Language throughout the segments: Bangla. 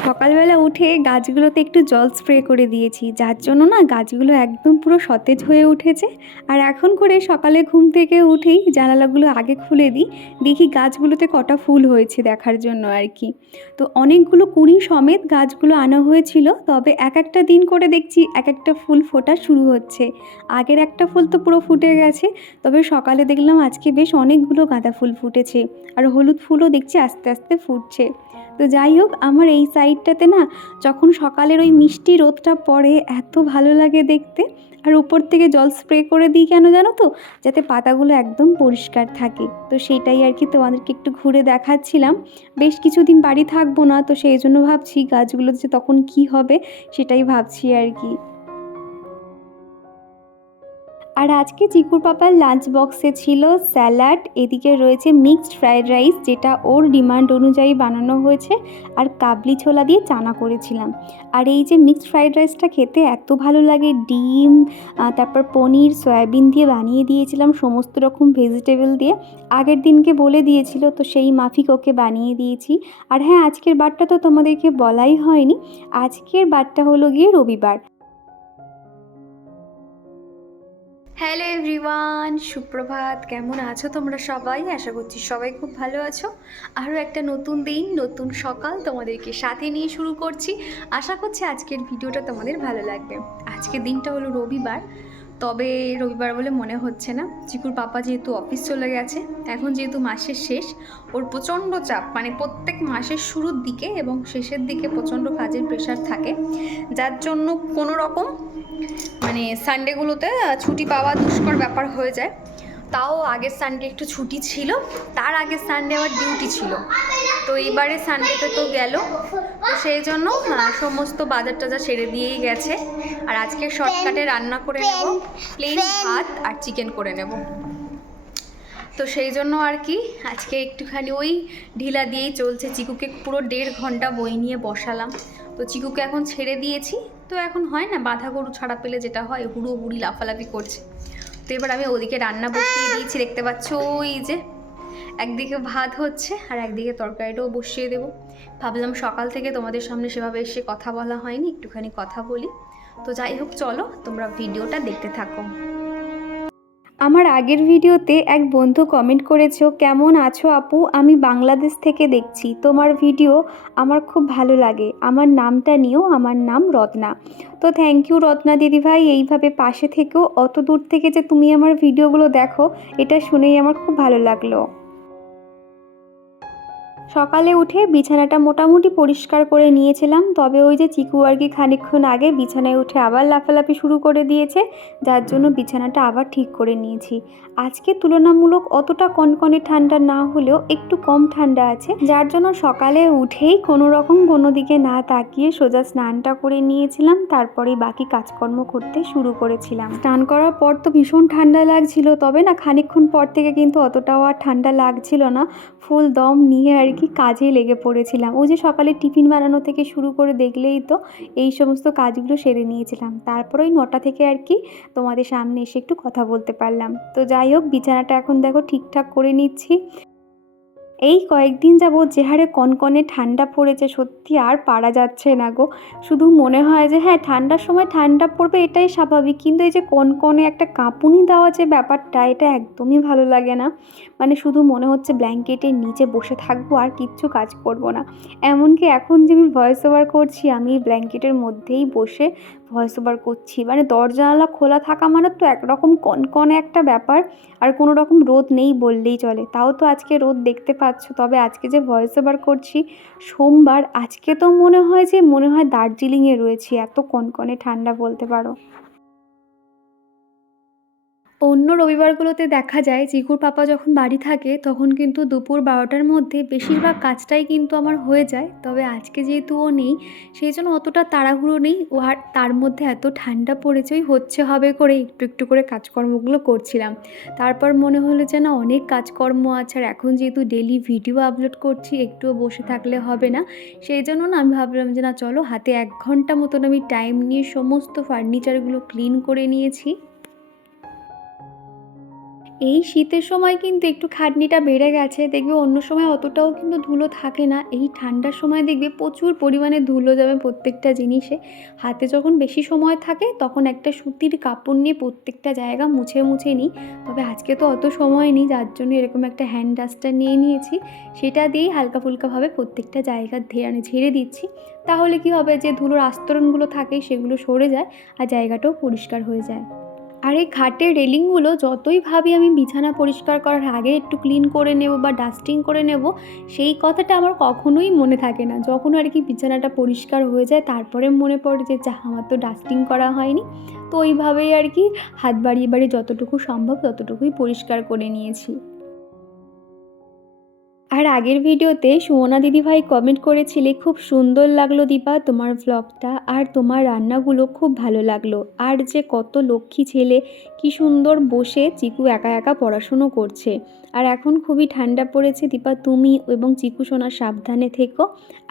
সকালবেলা উঠে গাছগুলোতে একটু জল স্প্রে করে দিয়েছি, যার জন্য না গাছগুলো একদম পুরো সতেজ হয়ে উঠেছে। আর এখন করে সকালে ঘুম থেকে উঠেই জানালাগুলো আগে খুলে দিই, দেখি গাছগুলোতে কটা ফুল হয়েছে দেখার জন্য আর কি। তো অনেকগুলো কুঁড়ি সমেত গাছগুলো আনা হয়েছিল, তবে এক একটা দিন করে দেখছি এক একটা ফুল ফোটা শুরু হচ্ছে। আগের একটা ফুল তো পুরো ফুটে গেছে, তবে সকালে দেখলাম আজকে বেশ অনেকগুলো গাঁদা ফুল ফুটেছে, আর হলুদ ফুলও দেখছি আস্তে আস্তে ফুটছে। তো যাই হোক, আমার এই সাইডটাতে না যখন সকালের ওই মিষ্টি রোদটা পড়ে এত ভালো লাগে দেখতে। আর উপর থেকে জল স্প্রে করে দিই কেন জানো তো, যাতে পাতাগুলো একদম পরিষ্কার থাকে। তো সেটাই আর কি তোমাদেরকে একটু ঘুরে দেখাচ্ছিলাম। বেশ কিছুদিন বাড়ি থাকবো না, তো সেই জন্য ভাবছি গাছগুলো যে তখন কি হবে সেটাই ভাবছি আর কি। আর আজকে চিকুর পাপার লাঞ্চ বক্সে ছিল স্যালাড, এদিকে রয়েছে মিক্সড ফ্রায়েড রাইস যেটা ওর ডিমান্ড অনুযায়ী বানানো হয়েছে, আর কাবলি ছোলা দিয়ে চানা করেছিলাম। আর এই যে মিক্সড ফ্রায়েড রাইসটা খেতে এত ভালো লাগে, ডিম তারপর পনির সয়াবিন দিয়ে বানিয়ে দিয়েছিলাম, সমস্ত রকম ভেজিটেবল দিয়ে। আগের দিনকে বলে দিয়েছিল, তো সেই মাফিক ওকে বানিয়ে দিয়েছি। আর হ্যাঁ, আজকের বারটা তো তোমাদেরকে বলাই হয়নি, আজকের বারটা হলো গিয়ে রবিবার। হ্যালো এভরিওয়ান, সুপ্রভাত। কেমন আছো তোমরা সবাই? আশা করছি সবাই খুব ভালো আছো। আরও একটা নতুন দিন, নতুন সকাল তোমাদেরকে সাথে নিয়ে শুরু করছি। আশা করছি আজকের ভিডিওটা তোমাদের ভালো লাগবে। আজকের দিনটা হলো রবিবার, তবে রবিবার বলে মনে হচ্ছে না। চিকুর পাপা যেহেতু অফিস চলে গেছে, এখন যেহেতু মাসের শেষ, ওর প্রচণ্ড চাপ, মানে প্রত্যেক মাসের শুরুর দিকে এবং শেষের দিকে প্রচণ্ড কাজের প্রেশার থাকে, যার জন্য কোনো রকম মানে সানডেগুলোতে ছুটি পাওয়া দুষ্কর ব্যাপার হয়ে যায়। তাও আগের সানডে একটু ছুটি ছিল, তার আগের সানডে আবার ডিউটি ছিল। তো এইবারে সানডেতে তো গেল, তো সেই জন্য সমস্ত বাজার টাজার সেরে দিয়েই গেছে। আর আজকে শর্টকাটে রান্না করে নেব, প্লেন ভাত আর চিকেন করে নেব। তো সেই জন্য আর কি আজকে একটুখানি ওই ঢিলা দিয়েই চলছে। চিকুকে পুরো 1.5 ঘন্টা বই নিয়ে বসালাম। তো চিকুকে এখন ছেড়ে দিয়েছি। তো এখন হয় না, বাঁধা গরু ছাড়া পেলে যেটা হয়, হুড়োহুড়ি লাফালাফি করছে। তো এবার আমি ওদিকে রান্না বসিয়ে দিয়েছি, দেখতে পাচ্ছ ওই যে একদিকে ভাত হচ্ছে আর একদিকে তরকারিটাও বসিয়ে দেবো। ভাবলাম সকাল থেকে তোমাদের সামনে সেভাবে এসে কথা বলা হয়নি, একটুখানি কথা বলি। তো যাই হোক, চলো তোমরা ভিডিওটা দেখতে থাকো। আমার আগের ভিডিওতে এক বন্ধু কমেন্ট করেছো, কেমন আছো আপু, আমি বাংলাদেশ থেকে দেখছি তোমার ভিডিও, আমার খুব ভালো লাগে, আমার নামটা নিও, আমার নাম রত্না। তো থ্যাংক ইউ রত্না দিদিভাই, এইভাবে পাশে থেকেও অত দূর থেকে যে তুমি আমার ভিডিওগুলো দেখো, এটা শুনেই আমার খুব ভালো লাগলো। সকালে উঠে বিছানাটা মোটামুটি পরিষ্কার করে নিয়েছিলাম, তবে ওই যে চিকু আর কি খানিকক্ষণ আগে বিছানায় উঠে আবার লাফালাফি শুরু করে দিয়েছে, যার জন্য বিছানাটা আবার ঠিক করে নিয়েছি। আজকে তুলনামূলক অতটা কনকনে ঠান্ডা না হলেও একটু কম ঠান্ডা আছে, যার জন্য সকালে উঠেই কোনো রকম কোনো দিকে না তাকিয়ে সোজা স্নানটা করে নিয়েছিলাম, তারপরেই বাকি কাজকর্ম করতে শুরু করেছিলাম। স্নান করার পর তো ভীষণ ঠান্ডা লাগছিল, তবে না খানিকক্ষণ পর থেকে কিন্তু অতটাও আর ঠান্ডা লাগছিল না। ফুল দম নিয়ে আর কি কাজে লেগে পড়েছিলাম। ওই যে সকালে টিফিন বানানো থেকে শুরু করে দেখলেই তো এই সমস্ত কাজগুলো সেরে নিয়েছিলাম। তারপর ওই 9টা থেকে আর কি তোমাদের সামনে এসে একটু কথা বলতে পারলাম। তো যাই হোক, বিছানাটা এখন দেখো ঠিকঠাক করে নিচ্ছি। এই কয়েকদিন যাবৎ যে হারে কনকনে ঠান্ডা পড়েছে, সত্যি আর পারা যাচ্ছে না গো। শুধু মনে হয় যে হ্যাঁ, ঠান্ডার সময় ঠান্ডা পড়বে এটাই স্বাভাবিক, কিন্তু এই যে কনকনে একটা কাঁপুনি দেওয়া যে ব্যাপারটা, এটা একদমই ভালো লাগে না। মানে শুধু মনে হচ্ছে ব্ল্যাঙ্কেটের নিচে বসে থাকবো আর কিচ্ছু কাজ করব না। এমনকি এখন যে আমি ভয়েস ওভার করছি, আমি ব্ল্যাঙ্কেটের মধ্যেই বসে ভয়েস ওভার করছি। মানে দরজা জানালা খোলা থাকা মানে তো একরকম কনকনে একটা ব্যাপার, আর কোনো রকম রোদ নেই বললেই চলে। তাও তো আজকে রোদ দেখতে পাচ্ছ, তবে আজকে যে ভয়েস ওভার করছি সোমবার, আজকে তো মনে হয় দার্জিলিংয়ে রয়েছি, এত কনকনে ঠান্ডা বলতে পারো। অন্য রবিবারগুলোতে দেখা যায় চিকুর পাপা যখন বাড়ি থাকে তখন কিন্তু দুপুর 12টার মধ্যে বেশিরভাগ কাজটাই কিন্তু আমার হয়ে যায়, তবে আজকে যেহেতু ও নেই সেই জন্য অতটা তাড়াহুড়ো নেই। ও আর তার মধ্যে এত ঠান্ডা পড়েছে, ওই হচ্ছে হবে করে একটু একটু করে কাজকর্মগুলো করছিলাম। তারপর মনে হলো যে না, অনেক কাজকর্ম আছে, আর এখন যেহেতু ডেলি ভিডিও আপলোড করছি, একটুও বসে থাকলে হবে না। সেই জন্য না আমি ভাবলাম যে না চলো, হাতে 1 ঘন্টা মতন আমি টাইম নিয়ে সমস্ত ফার্নিচারগুলো ক্লিন করে নিয়েছি। এই শীতের সময় কিন্তু একটু খাটনিটা বেড়ে গেছে, দেখবে অন্য সময় অতটাও কিন্তু ধুলো থাকে না, এই ঠান্ডার সময় দেখবে প্রচুর পরিমাণে ধুলো যাবে প্রত্যেকটা জিনিসে। হাতে যখন বেশি সময় থাকে তখন একটা সুতির কাপড় নিয়ে প্রত্যেকটা জায়গা মুছে মুছে নিই, তবে আজকে তো অত সময় নেই, যার জন্য এরকম একটা হ্যান্ড ডাস্টার নিয়ে নিয়েছি, সেটা দিয়েই হালকা ফুলকাভাবে প্রত্যেকটা জায়গা ঝেড়ে দিচ্ছি। তাহলে কি হবে, যে ধুলোর আস্তরণগুলো থাকে সেগুলো সরে যায় আর জায়গাটাও পরিষ্কার হয়ে যায়। আর এই খাটের রেলিংগুলো যতই ভাবি আমি বিছানা পরিষ্কার করার আগে একটু ক্লিন করে নেব বা ডাস্টিং করে নেব, সেই কথাটা আমার কখনোই মনে থাকে না। যখন আর কি বিছানাটা পরিষ্কার হয়ে যায় তারপরে মনে পড়ে যে যা, আমার তো ডাস্টিং করা হয়নি। তো ওইভাবেই আর কি হাত বাড়িয়ে বাড়িয়ে যতটুকু সম্ভব ততটুকুই পরিষ্কার করে নিয়েছি। আর আগের ভিডিওতে সুমনা দিদিভাই কমেন্ট করেছিলে, খুব সুন্দর লাগলো দীপা তোমার ভ্লগটা, আর তোমার রান্নাগুলো খুব ভালো লাগলো, আর যে কত লক্ষ্মী ছেলে, কি সুন্দর বসে চিকু একা একা পড়াশুনো করছে। আর এখন খুবই ঠান্ডা পড়েছে দীপা, তুমি এবং চিকু সোনা সাবধানে থেকো,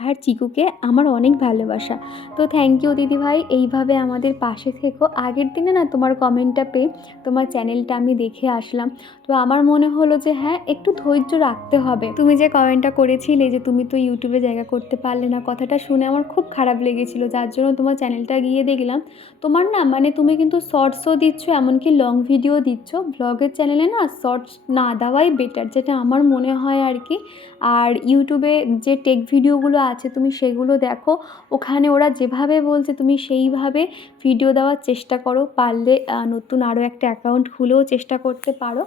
আর চিকুকে আমার অনেক ভালোবাসা। তো থ্যাংক ইউ দিদিভাই, এইভাবে আমাদের পাশে থেকো। আগের দিনে না তোমার কমেন্টটা পেয়ে তোমার চ্যানেলটা আমি দেখে আসলাম, তো আমার মনে হলো যে হ্যাঁ, একটু ধৈর্য রাখতে হবে। তুমি যে কমেন্টটা করেছিলে যে তুমি তো ইউটিউবে জায়গা করতে পারলে না, কথাটা শুনে আমার খুব খারাপ লেগেছিলো, যার জন্য তোমার চ্যানেলটা গিয়ে দেখলাম। তোমার না মানে তুমি কিন্তু শর্টসও দিচ্ছ, এমনকি লং ভিডিও দিচ্ছ, ব্লগের চ্যানেলে না শর্টস না দেওয়াই বেটার, যেটা আমার মনে হয় আর কি। আর ইউটিউবে যে টেক ভিডিওগুলো আছে তুমি সেগুলো দেখো, ওখানে ওরা যেভাবে বলছে তুমি সেইভাবে ভিডিও দেওয়ার চেষ্টা করো, পারলে নতুন আরও একটা অ্যাকাউন্ট খুলেও চেষ্টা করতে পারো।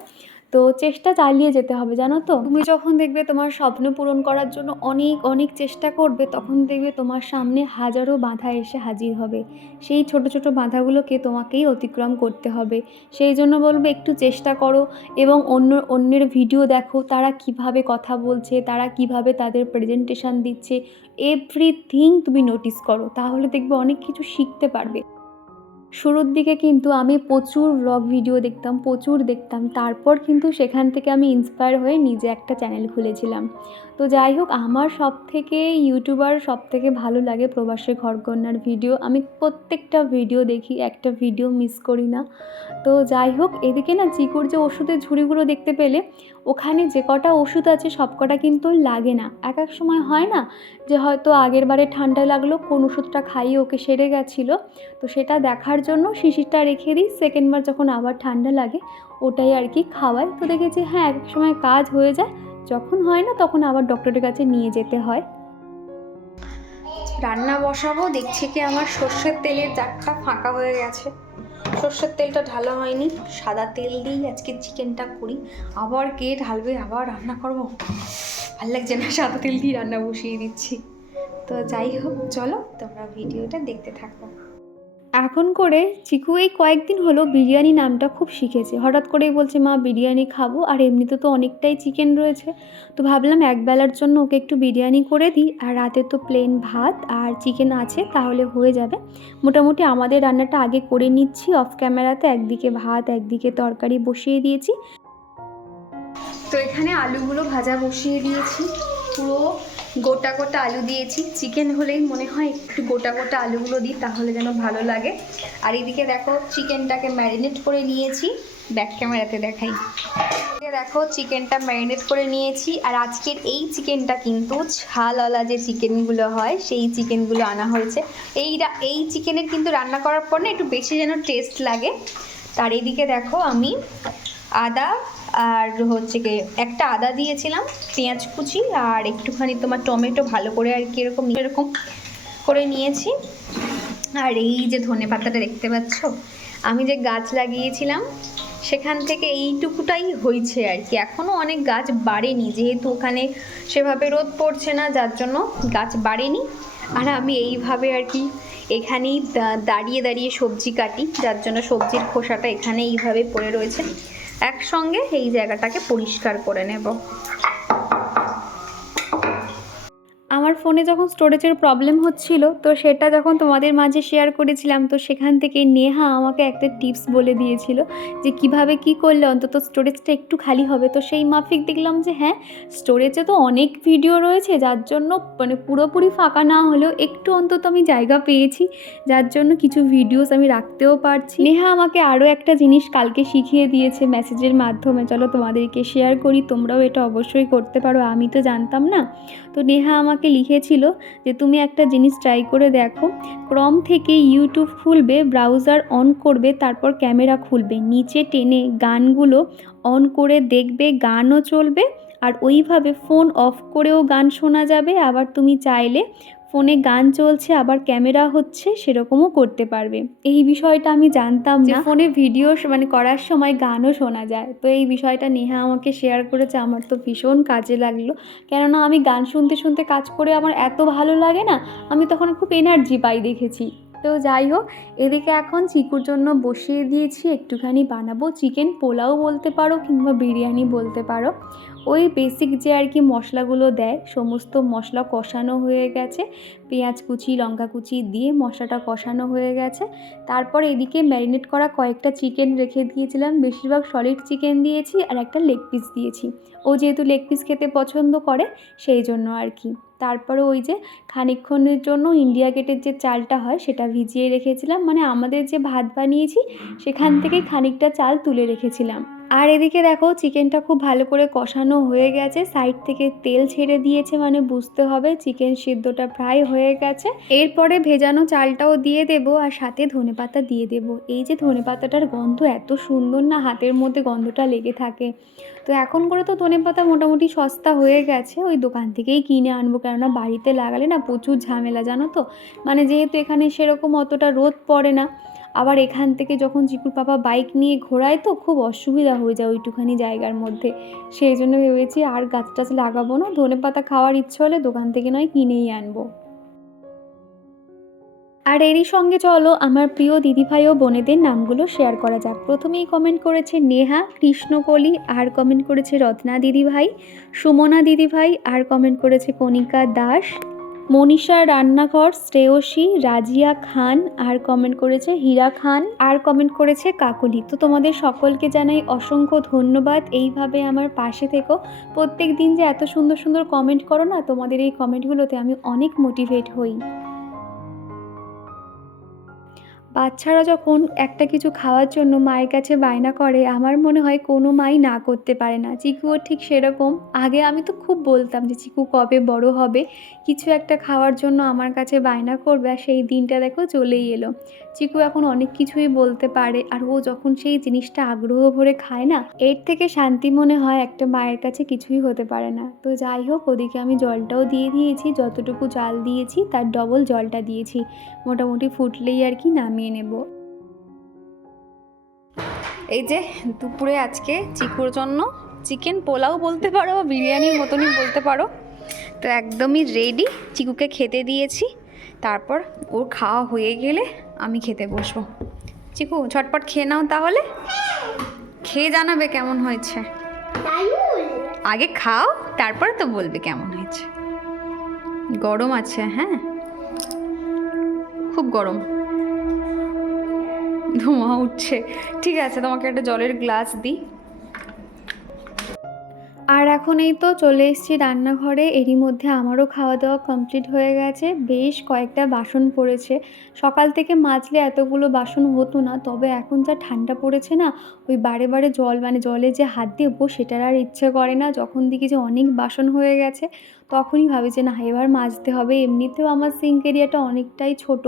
তো চেষ্টা চালিয়ে যেতে হবে, জানো তো। তুমি যখন দেখবে তোমার স্বপ্ন পূরণ করার জন্য অনেক অনেক চেষ্টা করবে, তখন দেখবে তোমার সামনে হাজারো বাধা এসে হাজির হবে, সেই ছোট ছোট বাধাগুলোকে তোমাকেই অতিক্রম করতে হবে। সেই জন্য বলবো একটু চেষ্টা করো, এবং অন্যের ভিডিও দেখো, তারা কিভাবে কথা বলছে, তারা কিভাবে তাদের প্রেজেন্টেশন দিচ্ছে, এভরিথিং তুমি নোটিস করো, তাহলে দেখবে অনেক কিছু শিখতে পারবে। শুরুর দিকে কিন্তু আমি প্রচুর ব্লগ ভিডিও দেখতাম, প্রচুর দেখতাম, তারপর কিন্তু সেখান থেকে আমি ইন্সপায়ার হয়ে নিজে একটা চ্যানেল খুলেছিলাম। তো যাই হোক, আমার সবথেকে ইউটিউবার সবথেকে ভালো লাগে প্রবাসী ঘরকন্যার ভিডিও, আমি প্রত্যেকটা ভিডিও দেখি, একটা ভিডিও মিস করি না। তো যাই হোক, এদিকে না চিকুর যে ওষুধের ঝুড়িগুলো দেখতে পেলে, ওখানে যে কটা ওষুধ আছে সব কটা কিন্তু লাগে না। এক এক সময় হয় না যে হয়তো আগের বারে ঠান্ডা লাগলো, কোন ওষুধটা খাইয়ে ওকে সেরে গেছিলো, তো সেটা দেখার জন্য শিশিরটা রেখে দিই, সেকেন্ডবার যখন আবার ঠান্ডা লাগে ওটাই আর কি খাওয়াই। তো দেখেছি হ্যাঁ, এক সময় কাজ হয়ে যায়, যখন হয় না তখন আবার ডক্টরের কাছে নিয়ে যেতে হয়। রান্না বসাবো, দেখছি কি আমার সর্ষের তেলের জারটা ফাঁকা হয়ে গেছে, সর্ষের তেলটা ঢালা হয়নি, সাদা তেল দিয়েই আজকে চিকেনটা করি। আবার কে ঢালবে, আবার রান্না করবো, ভাল লাগছে না, সাদা তেল দিয়ে রান্না বসিয়ে দিচ্ছি। তো যাই হোক, চলো তোমরা ভিডিওটা দেখতে থাকো। এখন করে চিকু এই কয়েকদিন হলো বিরিয়ানি নামটা খুব শিখেছে, হঠাৎ করেই বলছে মা বিরিয়ানি খাবো, আর এমনিতে তো অনেকটাই চিকেন রয়েছে, তো ভাবলাম একবেলার জন্য ওকে একটু বিরিয়ানি করে দিই, আর রাতে তো প্লেন ভাত আর চিকেন আছে, তাহলে হয়ে যাবে। মোটামুটি আমাদের রান্নাটা আগে করে নিচ্ছি অফ ক্যামেরাতে, একদিকে ভাত একদিকে তরকারি বসিয়ে দিয়েছি। তো এখানে আলুগুলো ভাজা বসিয়ে দিয়েছি, পুরো গোটা গোটা আলু দিয়েছি, চিকেন হলেই মনে হয় একটু গোটা গোটা আলুগুলো দিই, তাহলে যেন ভালো লাগে। আর এদিকে দেখো চিকেনটাকে ম্যারিনেট করে নিয়েছি, ব্যাক ক্যামেরাতে দেখাই, দেখো চিকেনটা ম্যারিনেট করে নিয়েছি। আর আজকের এই চিকেনটা কিন্তু ঝালওয়ালা যে চিকেনগুলো হয় সেই চিকেনগুলো আনা হয়েছে। এই চিকেনের কিন্তু রান্না করার পর না একটু বেশি যেন টেস্ট লাগে। তার এদিকে দেখো আমি আদা আর হচ্ছে কি একটা আদা দিয়েছিলাম, পেঁয়াজ কুচি আর একটুখানি তোমার টমেটো ভালো করে আর কি এরকম করে নিয়েছি। আর এই যে ধনেপাতাটা দেখতে পাচ্ছ, আমি যে গাছ লাগিয়েছিলাম সেখান থেকে এইটুকুটাই হয়েছে আর কি, এখনও অনেক গাছ বাড়েনি, যেহেতু ওখানে সেভাবে রোদ পড়ছে না, যার জন্য গাছ বাড়েনি। আর আমি এইভাবে আর কি এখানেই দাঁড়িয়ে দাঁড়িয়ে সবজি কাটি, যার জন্য সবজির খোসাটা এখানে এইভাবে পড়ে রয়েছে। একসঙ্গে এই জায়গাটাকে পরিষ্কার করে নেব। আমার ফোনে যখন স্টোরেজের প্রবলেম হচ্ছিল, তো সেটা যখন তোমাদের মাঝে শেয়ার করেছিলাম, তো সেখান থেকে নেহা আমাকে একটা টিপস বলে দিয়েছিল যে কিভাবে কি করলে অন্তত স্টোরেজটা একটু খালি হবে। তো সেই মাফিক দেখলাম যে হ্যাঁ, স্টোরেজে তো অনেক ভিডিও রয়েছে, যার জন্য মানে পুরোপুরি ফাঁকা না হলেও একটু অন্তত আমি জায়গা পেয়েছি, যার জন্য কিছু ভিডিওস আমি রাখতেও পারছি। নেহা আমাকে আরও একটা জিনিস কালকে শিখিয়ে দিয়েছে মেসেজের মাধ্যমে, চলো তোমাদেরকে শেয়ার করি, তোমরাও এটা অবশ্যই করতে পারো, আমি তো জানতাম না। তো নেহা আমাকে লিখেছিল যে তুমি একটা জিনিস ট্রাই করে দেখো, ক্রম থেকে ইউটিউব খুলবে, ব্রাউজার অন করবে, তারপর ক্যামেরা খুলবে, নিচে টেনে গানগুলো অন করে দেখবে, গানও চলবে, আর ওইভাবে ফোন অফ করেও গান শোনা যাবে। আবার তুমি চাইলে ফোনে গান চলছে আবার ক্যামেরা হচ্ছে, সেরকমও করতে পারবে। এই বিষয়টা আমি জানতাম না, ফোনে ভিডিও মানে করার সময় গানও শোনা যায়। তো এই বিষয়টা নেহা আমাকে শেয়ার করেছে, আমার তো ভীষণ কাজে লাগলো, কেননা আমি গান শুনতে শুনতে কাজ করে আমার এত ভালো লাগে না, আমি তখন খুব এনার্জি পাই দেখেছি। তো যাই হোক, এদিকে এখন চিকুর জন্য বসিয়ে দিয়েছি, একটুখানি বানাবো চিকেন পোলাও বলতে পারো কিংবা বিরিয়ানি বলতে পারো। ওই বেসিক যে আর কি মশলাগুলো দেয়, সমস্ত মশলা কষানো হয়ে গেছে, পেঁয়াজ কুচি লঙ্কা কুচি দিয়ে মশলাটা কষানো হয়ে গেছে। তারপর এদিকে ম্যারিনেট করা কয়েকটা চিকেন রেখে দিয়েছিলাম, বেশিরভাগ সলিড চিকেন দিয়েছি আর একটা লেগ পিস দিয়েছি, ও যেহেতু লেগ পিস খেতে পছন্দ করে সেই জন্য আর কি। তারপরে ওই যে খানিকক্ষণের জন্য ইন্ডিয়া গেটের যে চালটা হয় সেটা ভিজিয়ে রেখেছিলাম, মানে আমাদের যে ভাত বানিয়েছি সেখান থেকেই খানিকটা চাল তুলে রেখেছিলাম। আর এদিকে দেখো চিকেনটা খুব ভালো করে কষানো হয়ে গেছে, সাইড থেকে তেল ছেড়ে দিয়েছে, মানে বুঝতে হবে চিকেন সিদ্ধটা প্রায় হয়ে গেছে। এরপরে ভেজানো চালটাও দিয়ে দেবো আর সাথে ধনেপাতা দিয়ে দেবো। এই যে ধনেপাতাটার গন্ধ এত সুন্দর না, হাতের মধ্যে গন্ধটা লেগে থাকে। তো এখন করে তো ধনেপাতা মোটামুটি সস্তা হয়ে গেছে, ওই দোকান থেকেই কিনে আনবো, কেননা বাড়িতে লাগালে না প্রচুর ঝামেলা জানো তো, মানে যেহেতু এখানে সেরকম অতটা রোদ পড়ে না, আবার এখান থেকে যখন চিকুর পাপা বাইক নিয়ে ঘোরায় তো খুব অসুবিধা হয়ে যায় ওইটুখানি জায়গার মধ্যে, সেই জন্য ভেবেছি আর গাছ টাছ লাগাবো না, ধনেপাতা খাওয়ার ইচ্ছে হলে দোকান থেকে নয় কিনেই আনবো। আর এরই সঙ্গে চলো আমার প্রিয় দিদিভাই ও বোনেদের নামগুলো শেয়ার করা যাক। প্রথমেই কমেন্ট করেছে নেহা কৃষ্ণকলি, আর কমেন্ট করেছে রত্না দিদিভাই, সুমনা দিদিভাই, আর কমেন্ট করেছে কণিকা দাস, মনীষা রান্নাঘর, শ্রেয়সী, রাজিয়া খান, আর কমেন্ট করেছে হীরা খান, আর কমেন্ট করেছে কাকলি। তো তোমাদের সকলকে জানাই অসংখ্য ধন্যবাদ, এইভাবে আমার পাশে থেকো। প্রত্যেক দিন যে এত সুন্দর সুন্দর কমেন্ট করো না, তোমাদের এই কমেন্টগুলোতে আমি অনেক মোটিভেট হই। বাচ্চারা যখন একটা কিছু খাওয়ার জন্য মায়ের কাছে বায়না করে, আমার মনে হয় কোনো মাই না করতে পারে না। চিকুও ঠিক সেরকম, আগে আমি তো খুব বলতাম যে চিকু কবে বড় হবে, কিছু একটা খাওয়ার জন্য আমার কাছে বায়না করবে, আর সেই দিনটা দেখো চলেই এলো। চিকু এখন অনেক কিছুই বলতে পারে, আর ও যখন সেই জিনিসটা আগ্রহ ভরে খায় না, এর থেকে শান্তি মনে হয় একটা মায়ের কাছে কিছুই হতে পারে না। তো যাই হোক, ওদিকে আমি জলটাও দিয়ে দিয়েছি, যতটুকু চাল দিয়েছি তার ডবল জলটা দিয়েছি, মোটামুটি ফুটলেই আর কি নামিয়ে নেব। এই যে দুপুরে আজকে চিকুর জন্য চিকেন পোলাও বলতে পারো, বিরিয়ানির মতনই বলতে পারো, তো একদমই রেডি। চিকুকে খেতে দিয়েছি, তারপর ওর খাওয়া হয়ে গেলে আমি খেতে বসবো। চিকু ঝটপট খেয়ে নাও, তাহলে খেয়ে জানাবে কেমন হয়েছে। আগে খাও, তারপরে তো বলবে কেমন হয়েছে। গরম আছে, হ্যাঁ খুব গরম, ধোঁয়া উঠছে। ঠিক আছে, তোমাকে একটা জলের গ্লাস দিই। আর এখন এই তো চলে এসেছি রান্নাঘরে, এরই মধ্যে আমারও খাওয়া দাওয়া কমপ্লিট হয়ে গেছে। বেশ কয়েকটা বাসন পড়েছে, সকাল থেকে মাজলে এতগুলো বাসন হতো না, তবে এখন যা ঠান্ডা পড়েছে না, ওই বারে বারে জলে যে হাত দেবো সেটার আর ইচ্ছে করে না। যখন দেখি যে অনেক বাসন হয়ে গেছে, তখনই ভাবি যে না এবার মাজতে হবে। এমনিতেও আমার সিঙ্ক এরিয়াটা অনেকটাই ছোট,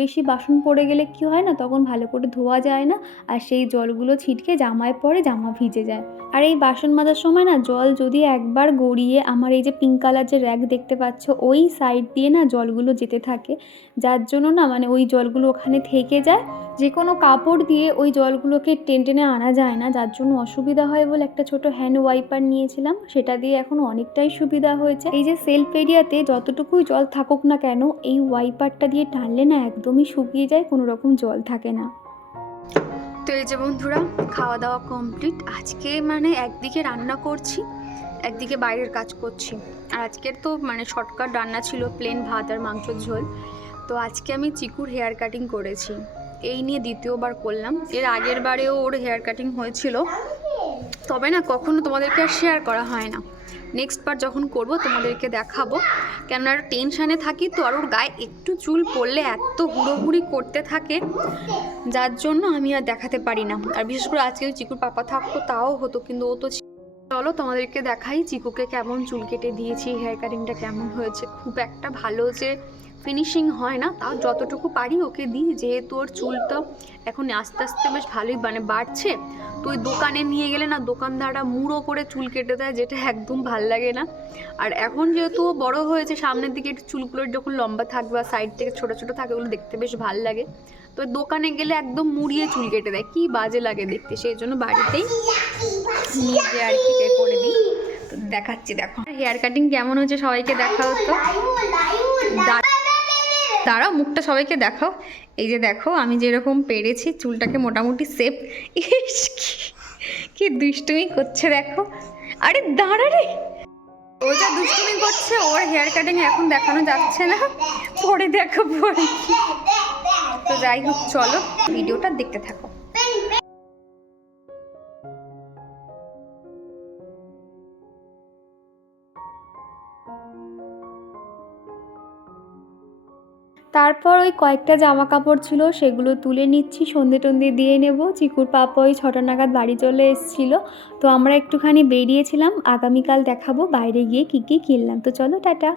বেশি বাসন পড়ে গেলে কি হয় না, তখন ভালো করে ধোয়া যায় না, আর সেই জলগুলো ছিটকে জামায় পড়ে, জামা ভিজে যায়। আর এই বাসন মাজার সময় না জল যদি একবার গড়িয়ে আমার এই যে পিঙ্ক কালার যে র্যাক দেখতে পাচ্ছ, ওই সাইড দিয়ে না জলগুলো যেতে থাকে, যার জন্য না মানে ওই জলগুলো ওখানে থেকে যায়, যে কোনো কাপড় দিয়ে ওই জলগুলোকে টেনে আনা যায় না, যার জন্য অসুবিধা হয় বলে একটা ছোট হ্যান্ড ওয়াইপার নিয়েছিলাম, সেটা দিয়ে এখন অনেকটাই সুবিধা হয়েছে। এই যে সেলফ এরিয়াতে যতটুকুই জল থাকুক না কেন, এই ওয়াইপারটা দিয়ে টানলে না একদমই শুকিয়ে যায়, কোনো রকম জল থাকে না। তো এই যে বন্ধুরা, খাওয়া দাওয়া কমপ্লিট। আজকে মানে একদিকে রান্না করছি, একদিকে বাইরের কাজ করছি। আর আজকের তো মানে শর্টকাট রান্না ছিল, প্লেন ভাত আর মাংসের ঝোল। তো আজকে আমি চিকুর হেয়ার কাটিং করেছি, এই নিয়ে দ্বিতীয়বার করলাম। এর আগের বারেও ওর হেয়ার কাটিং হয়েছিল, তবে না কখনো তোমাদেরকে আর শেয়ার করা হয় না। নেক্সট বার যখন করব তোমাদেরকে দেখাবো, কেননা আর টেনশানে থাকি তো। আর ওর গায়ে একটু চুল পড়লে এত হুড়োহুড়ি করতে থাকে, যার জন্য আমি আর দেখাতে পারি না। আর বিশেষ করে আজকে চিকুর পাপা থাকতো তাও হতো, কিন্তু ও তো। চলো তোমাদেরকে দেখাই চিকুকে কেমন চুল কেটে দিয়েছি, হেয়ার কাটিংটা কেমন হয়েছে। খুব একটা ভালো যে ফিনিশিং হয় না, তাও যতটুকু পারি ওকে দিই, যেহেতু ওর চুলটা এখন আস্তে আস্তে বেশ ভালোই মানে বাড়ছে। তো ওই দোকানে নিয়ে গেলে না দোকানদাররা মুড়ো করে চুল কেটে দেয়, যেটা একদম ভাল লাগে না। আর এখন যেহেতু ও বড়ো হয়েছে, সামনের দিকে একটু চুলগুলো যখন লম্বা থাকবে আর সাইড থেকে ছোটো ছোটো থাকে, ওগুলো দেখতে বেশ ভাল লাগে। তো দোকানে গেলে একদম মুড়িয়ে চুল কেটে দেয়, কি বাজে লাগে দেখতে। সেই জন্য বাড়িতেই নিজে আর কি করে দিই। তো দেখাচ্ছি, দেখো হেয়ার কাটিং কেমন হয়েছে, সবাইকে দেখাও তো। দাঁড়াও, মুখটা সবাইকে দেখাও। এই যে দেখো আমি যেরকম পেরেছি চুলটাকে মোটামুটি সেফ। ইস কি দুষ্টুমি করছে দেখো। আরে দাঁড়া রে, ও যা দুষ্টুমি করছে, ওর হেয়ার কাটিং এখন দেখানো যাচ্ছে না, পরে দেখো পরে। তো যাই হোক, চলো ভিডিওটা দেখতে থাকো। তারপর ওই কয়েকটা জামা কাপড় ছিল, সেগুলো তুলে নিচ্ছি, সন্ধে টন্ধে দিয়ে নেব। চিকুর পাপা ওই 6টা নাগাদ বাড়ি চলে এসেছিল। তো আমরা একটুখানি বেরিয়েছিলাম, আগামীকাল দেখাবো বাইরে গিয়ে কী কী কিনলাম। তো চলো টাটা।